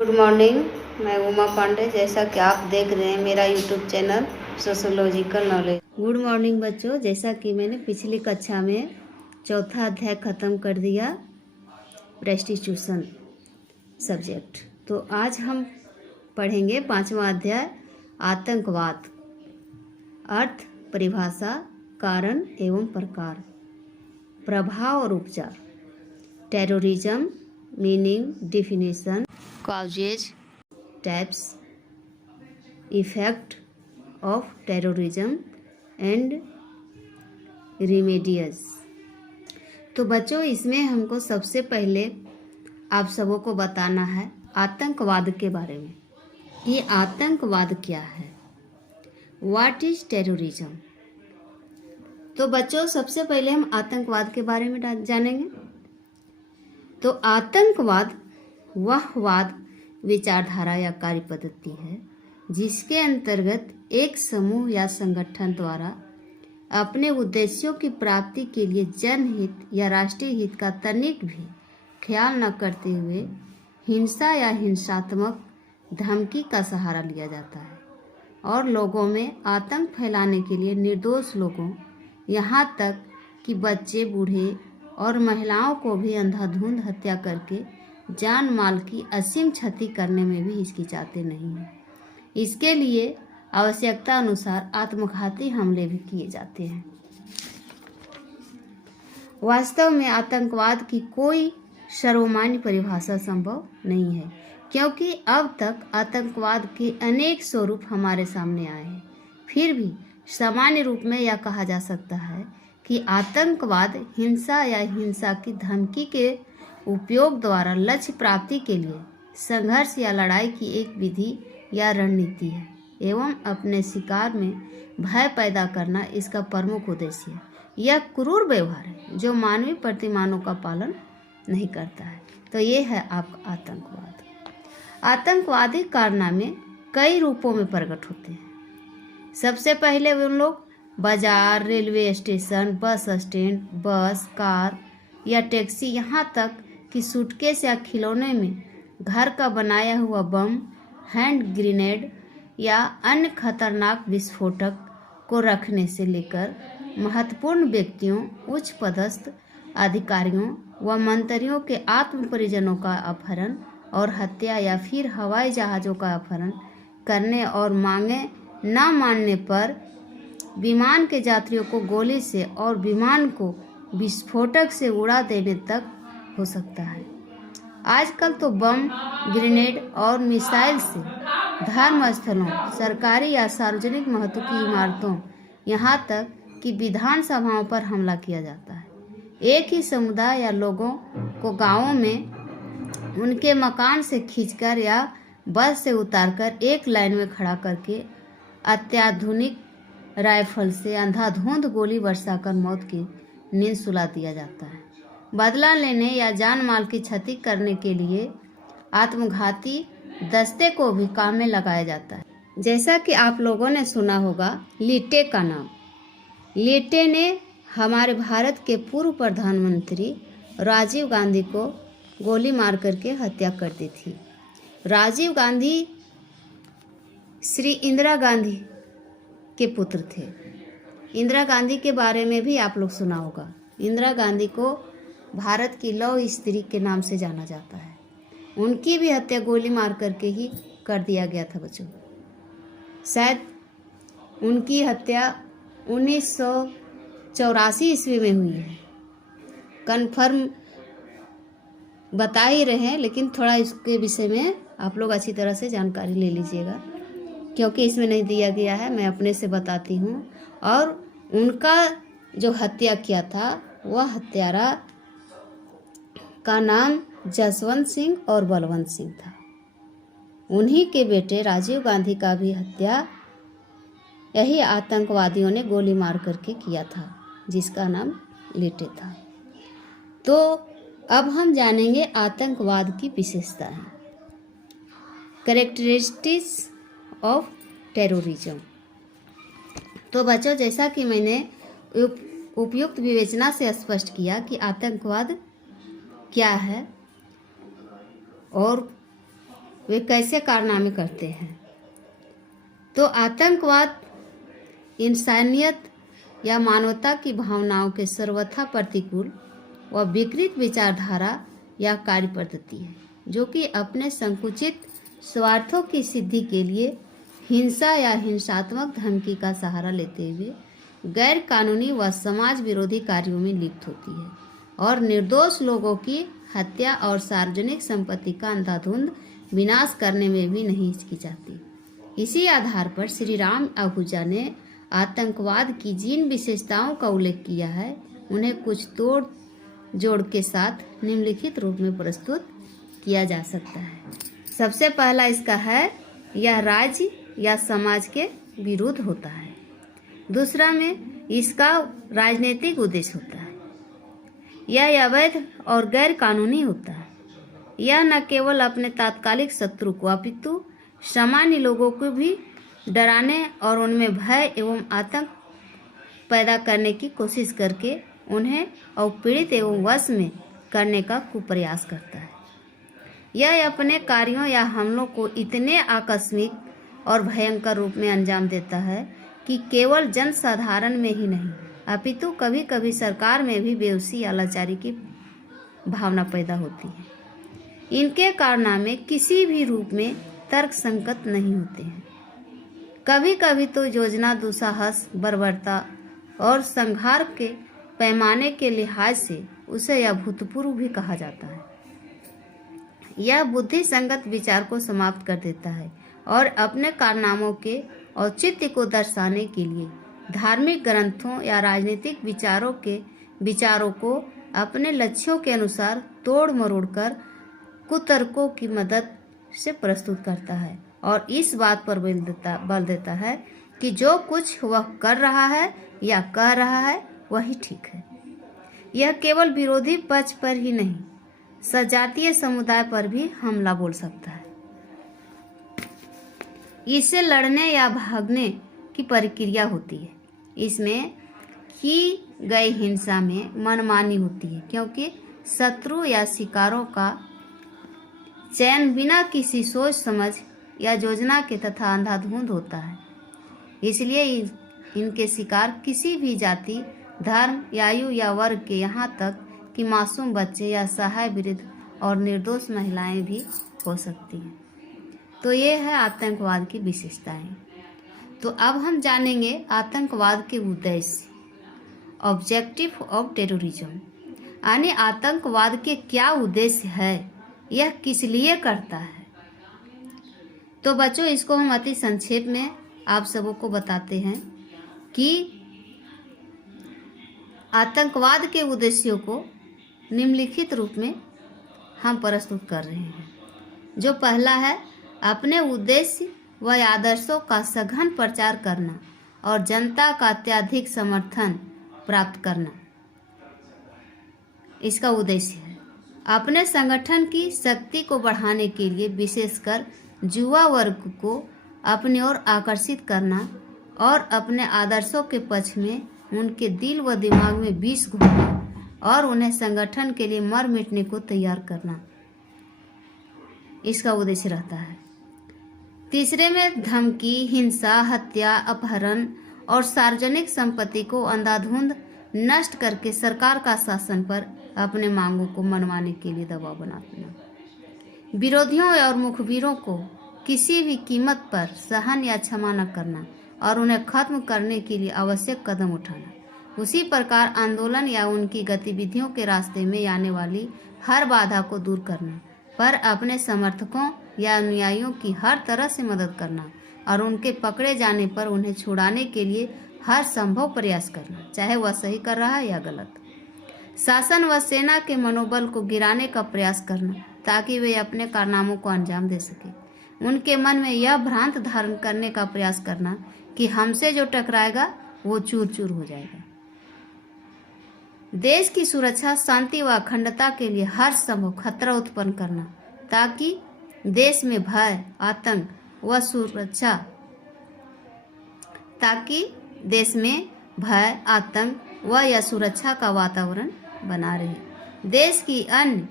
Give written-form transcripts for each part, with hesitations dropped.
Good morning. मैं उमा पांडे। जैसा कि आप देख रहे हैं मेरा YouTube channel sociological knowledge. Good morning बच्चों। जैसा कि मैंने पिछली कक्षा में चौथा अध्याय ख़त्म कर दिया, प्रेस्टिट्यूशन सब्जेक्ट, तो आज हम पढ़ेंगे पांचवा अध्याय, आतंकवाद। अर्थ, परिभाषा, कारण एवं प्रकार, प्रभाव और उपचार। Terrorism, meaning, definition, causes, types, effect of terrorism and remedies। तो बच्चों, इसमें हमको सबसे पहले आप सबों को बताना है आतंकवाद के बारे में। ये आतंकवाद क्या है? What is terrorism? तो बच्चों, सबसे पहले हम आतंकवाद के बारे में जानेंगे। तो आतंकवाद वह वाद, विचारधारा या कार्य पद्धति है जिसके अंतर्गत एक समूह या संगठन द्वारा अपने उद्देश्यों की प्राप्ति के लिए जनहित या राष्ट्रीय हित का तनिक भी ख्याल न करते हुए हिंसा या हिंसात्मक धमकी का सहारा लिया जाता है और लोगों में आतंक फैलाने के लिए निर्दोष लोगों, यहाँ तक कि बच्चे, बूढ़े और महिलाओं को भी अंधाधुंध हत्या करके जान माल की असीम क्षति करने में भी हिचकिचाते नहीं हैं। इसके लिए आवश्यकता अनुसार आत्मघाती हमले भी किए जाते हैं। वास्तव में आतंकवाद की कोई सर्वमान्य परिभाषा संभव नहीं है, क्योंकि अब तक आतंकवाद के अनेक स्वरूप हमारे सामने आए हैं। फिर भी सामान्य रूप में यह कहा जा सकता है कि आतंकवाद हिंसा या हिंसा की धमकी के उपयोग द्वारा लक्ष्य प्राप्ति के लिए संघर्ष या लड़ाई की एक विधि या रणनीति है एवं अपने शिकार में भय पैदा करना इसका प्रमुख उद्देश्य है। यह क्रूर व्यवहार है जो मानवीय प्रतिमानों का पालन नहीं करता है। तो ये है आपका आतंकवाद। आतंकवादी कारनामे कई रूपों में प्रकट होते हैं। सबसे पहले उन लोग बाजार, रेलवे स्टेशन, बस स्टैंड, बस, कार या टैक्सी, यहाँ तक कि सूटकेस या खिलौने में घर का बनाया हुआ बम, हैंड ग्रेनेड या अन्य खतरनाक विस्फोटक को रखने से लेकर महत्वपूर्ण व्यक्तियों, उच्च पदस्थ अधिकारियों व मंत्रियों के आत्म परिजनों का अपहरण और हत्या या फिर हवाई जहाज़ों का अपहरण करने और मांगे न मानने पर विमान के यात्रियों को गोली से और विमान को विस्फोटक से उड़ा देने तक हो सकता है। आजकल तो बम, ग्रेनेड और मिसाइल से धर्मस्थलों, सरकारी या सार्वजनिक महत्व की इमारतों, यहाँ तक कि विधानसभाओं पर हमला किया जाता है। एक ही समुदाय या लोगों को गांवों में उनके मकान से खींचकर या बस से उतारकर एक लाइन में खड़ा करके अत्याधुनिक राइफल से अंधाधुंध गोली बरसाकर मौत की नींद सुला दिया जाता है। बदला लेने या जान माल की क्षति करने के लिए आत्मघाती दस्ते को भी काम में लगाया जाता है। जैसा कि आप लोगों ने सुना होगा लीटे का नाम। लीटे ने हमारे भारत के पूर्व प्रधानमंत्री राजीव गांधी को गोली मार करके हत्या कर दी थी। राजीव गांधी श्री इंदिरा गांधी के पुत्र थे। इंदिरा गांधी के बारे में भी आप लोग सुना होगा। इंदिरा गांधी को भारत की लौह स्त्री के नाम से जाना जाता है। उनकी भी हत्या गोली मार करके ही कर दिया गया था बच्चों। शायद उनकी हत्या 1984 ईस्वी में हुई है। कन्फर्म बता ही रहे हैं, लेकिन थोड़ा इसके विषय में आप लोग अच्छी तरह से जानकारी ले लीजिएगा, क्योंकि इसमें नहीं दिया गया है। मैं अपने से बताती हूँ। और उनका जो हत्या किया था वह हत्यारा का नाम जसवंत सिंह और बलवंत सिंह था। उन्हीं के बेटे राजीव गांधी का भी हत्या यही आतंकवादियों ने गोली मार करके किया था, जिसका नाम लीटे था। तो अब हम जानेंगे आतंकवाद की विशेषताएं। Characteristics of terrorism. तो बच्चों, जैसा कि मैंने उपयुक्त विवेचना से स्पष्ट किया कि आतंकवाद क्या है और वे कैसे कारनामे करते हैं। तो आतंकवाद इंसानियत या मानवता की भावनाओं के सर्वथा प्रतिकूल व विकृत विचारधारा या कार्य पद्धति है, जो कि अपने संकुचित स्वार्थों की सिद्धि के लिए हिंसा या हिंसात्मक धमकी का सहारा लेते हुए गैर कानूनी व समाज विरोधी कार्यों में लिप्त होती है और निर्दोष लोगों की हत्या और सार्वजनिक संपत्ति का अंधाधुंध विनाश करने में भी नहीं हिचकिचाती। इसी आधार पर श्री राम आहूजा ने आतंकवाद की जिन विशेषताओं का उल्लेख किया है, उन्हें कुछ तोड़ जोड़ के साथ निम्नलिखित रूप में प्रस्तुत किया जा सकता है। सबसे पहला इसका है, यह राज्य या समाज के विरुद्ध होता है। दूसरा में इसका राजनीतिक उद्देश्य होता है। यह अवैध और गैर कानूनी होता है। यह न केवल अपने तात्कालिक शत्रु को अपितु सामान्य लोगों को भी डराने और उनमें भय एवं आतंक पैदा करने की कोशिश करके उन्हें पीड़ित एवं वश में करने का कुप्रयास करता है। यह अपने कार्यों या हमलों को इतने आकस्मिक और भयंकर रूप में अंजाम देता है कि केवल जनसाधारण में ही नहीं अपितु कभी कभी सरकार में भी बेहोशी या लाचारी की भावना पैदा होती है। इनके कारनामे किसी भी रूप में तर्क संगत नहीं होते हैं। कभी कभी तो योजना दुस्साहस, बर्बरता और संहार के पैमाने के लिहाज से उसे अभूतपूर्व भी कहा जाता है। यह बुद्धि संगत विचार को समाप्त कर देता है और अपने कारनामों के औचित्य को दर्शाने के लिए धार्मिक ग्रंथों या राजनीतिक विचारों को अपने लक्ष्यों के अनुसार तोड़ मरोड़ कर कुतर्कों की मदद से प्रस्तुत करता है और इस बात पर बल देता है कि जो कुछ वह कर रहा है या कह रहा है वही ठीक है। यह केवल विरोधी पक्ष पर ही नहीं, सजातीय समुदाय पर भी हमला बोल सकता है। इससे लड़ने या भागने की प्रक्रिया होती है। इसमें की गई हिंसा में मनमानी होती है, क्योंकि शत्रु या शिकारों का चयन बिना किसी सोच समझ या योजना के तथा अंधाधुंध होता है। इसलिए इनके शिकार किसी भी जाति, धर्म, आयु या वर्ग के, यहाँ तक कि मासूम बच्चे या सहाय वृद्ध और निर्दोष महिलाएं भी हो सकती हैं। तो ये है आतंकवाद की विशेषताएं। तो अब हम जानेंगे आतंकवाद के उद्देश्य, ऑब्जेक्टिव ऑफ टेररिज्म, यानी आतंकवाद के क्या उद्देश्य है, यह किस लिए करता है। तो बच्चों, इसको हम अति संक्षेप में आप सबों को बताते हैं कि आतंकवाद के उद्देश्यों को निम्नलिखित रूप में हम प्रस्तुत कर रहे हैं। जो पहला है, अपने उद्देश्य व आदर्शों का सघन प्रचार करना और जनता का अत्यधिक समर्थन प्राप्त करना इसका उद्देश्य है। अपने संगठन की शक्ति को बढ़ाने के लिए विशेषकर युवा वर्ग को अपनी ओर आकर्षित करना और अपने आदर्शों के पक्ष में उनके दिल व दिमाग में विष घोलना और उन्हें संगठन के लिए मर मिटने को तैयार करना, इसका उद्देश्य रहता है। तीसरे में धमकी, हिंसा, हत्या, अपहरण और सार्वजनिक संपत्ति को अंधाधुंध नष्ट करके सरकार का शासन पर अपने मांगों को मनवाने के लिए दबाव बनाना। विरोधियों और मुखबिरों को किसी भी कीमत पर सहन या क्षमा न करना और उन्हें खत्म करने के लिए आवश्यक कदम उठाना। उसी प्रकार आंदोलन या उनकी गतिविधियों के रास्ते में आने वाली हर बाधा को दूर करना, पर अपने समर्थकों या अनुयायियों की हर तरह से मदद करना और उनके पकड़े जाने पर उन्हें छुड़ाने के लिए हर संभव प्रयास करना, चाहे वह सही कर रहा है या गलत। शासन व सेना के मनोबल को गिराने का प्रयास करना ताकि वे अपने कारनामों को अंजाम दे सके। उनके मन में यह भ्रांत धारण करने का प्रयास करना कि हमसे जो टकराएगा वो चूर चूर हो जाएगा। देश की सुरक्षा, शांति व अखंडता के लिए हर संभव खतरा उत्पन्न करना ताकि देश में भय, आतंक व सुरक्षा व या सुरक्षा का वातावरण बना रहे। देश की अन्य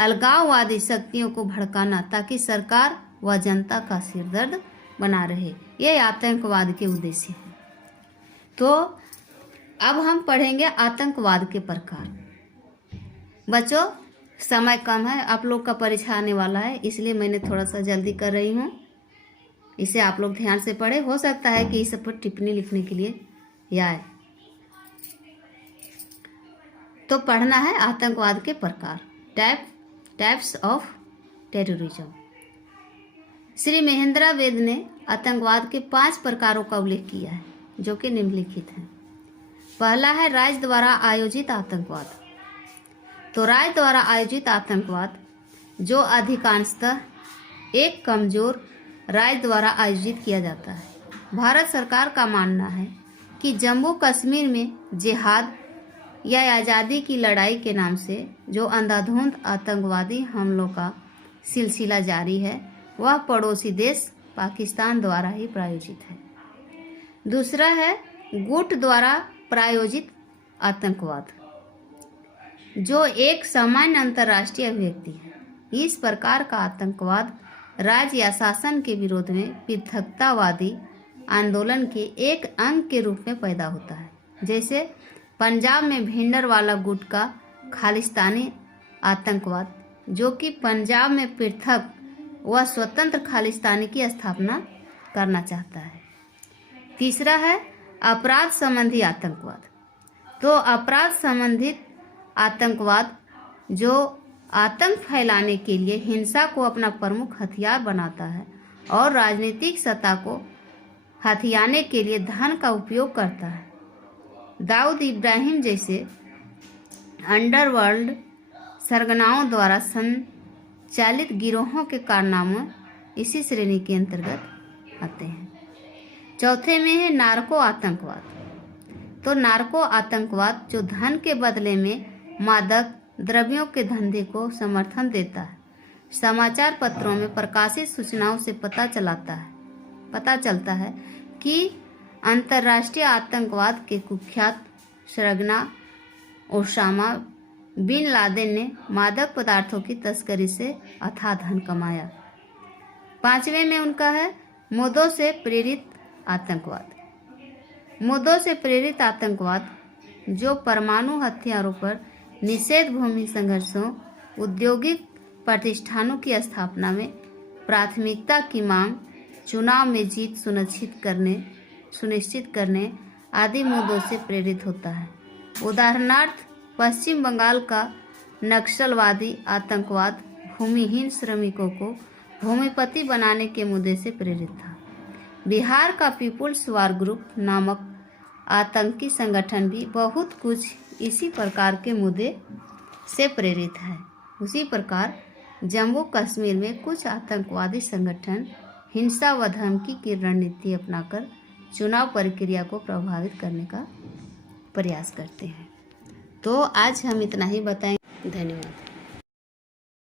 अलगाववादी शक्तियों को भड़काना ताकि सरकार व जनता का सिरदर्द बना रहे। ये आतंकवाद के उद्देश्य है। तो अब हम पढ़ेंगे आतंकवाद के प्रकार। बच्चों समय कम है, आप लोग का परीक्षा आने वाला है, इसलिए मैंने थोड़ा सा जल्दी कर रही हूँ। इसे आप लोग ध्यान से पढ़े, हो सकता है कि इस पर टिप्पणी लिखने के लिए आए। तो पढ़ना है आतंकवाद के प्रकार, types of terrorism. Shri Mahendra Ved ने आतंकवाद के 5 प्रकारों का उल्लेख किया है, जो कि निम्नलिखित हैं। पहला है राज्य द्वारा आयोजित आतंकवाद। तो राज्य द्वारा आयोजित आतंकवाद जो अधिकांशतः एक कमजोर राज्य द्वारा आयोजित किया जाता है। भारत सरकार का मानना है कि जम्मू कश्मीर में जिहाद या आज़ादी की लड़ाई के नाम से जो अंधाधुंध आतंकवादी हमलों का सिलसिला जारी है, वह पड़ोसी देश पाकिस्तान द्वारा ही प्रायोजित है। दूसरा है गुट द्वारा प्रायोजित आतंकवाद, जो एक सामान्य अंतर्राष्ट्रीय अभिव्यक्ति है। इस प्रकार का आतंकवाद राज्य या शासन के विरोध में पृथकतावादी आंदोलन के एक अंग के रूप में पैदा होता है। जैसे पंजाब में भिंडरवाला गुट का खालिस्तानी आतंकवाद, जो कि पंजाब में पृथक व स्वतंत्र खालिस्तानी की स्थापना करना चाहता है। तीसरा है अपराध संबंधी आतंकवाद। तो अपराध संबंधित आतंकवाद जो आतंक फैलाने के लिए हिंसा को अपना प्रमुख हथियार बनाता है और राजनीतिक सत्ता को हथियाने के लिए धन का उपयोग करता है। दाऊद इब्राहिम जैसे अंडरवर्ल्ड सरगनाओं द्वारा संचालित गिरोहों के कारनामे इसी श्रेणी के अंतर्गत आते हैं। चौथे में है नार्को आतंकवाद। तो नार्को आतंकवाद जो धन के बदले में मादक द्रव्यों के धंधे को समर्थन देता है। समाचार पत्रों में प्रकाशित सूचनाओं से पता चलता है कि अंतर्राष्ट्रीय आतंकवाद के कुख्यात सरगना ओसामा बिन लादेन ने मादक पदार्थों की तस्करी से अथाह धन कमाया। 5वें में उनका है मुद्दों से प्रेरित आतंकवाद। मुद्दों से प्रेरित आतंकवाद जो परमाणु हथियारों पर निषेध, भूमि संघर्षों, औद्योगिक प्रतिष्ठानों की स्थापना में प्राथमिकता की मांग, चुनाव में जीत सुनिश्चित करने आदि मुद्दों से प्रेरित होता है। उदाहरणार्थ पश्चिम बंगाल का नक्सलवादी आतंकवाद भूमिहीन श्रमिकों को भूमिपति बनाने के मुद्दे से प्रेरित था। बिहार का पीपुल्स वार ग्रुप नामक आतंकी संगठन भी बहुत कुछ इसी प्रकार के मुद्दे से प्रेरित है। उसी प्रकार जम्मू कश्मीर में कुछ आतंकवादी संगठन हिंसा व धमकी की रणनीति अपनाकर चुनाव प्रक्रिया को प्रभावित करने का प्रयास करते हैं। तो आज हम इतना ही बताएंगे। धन्यवाद।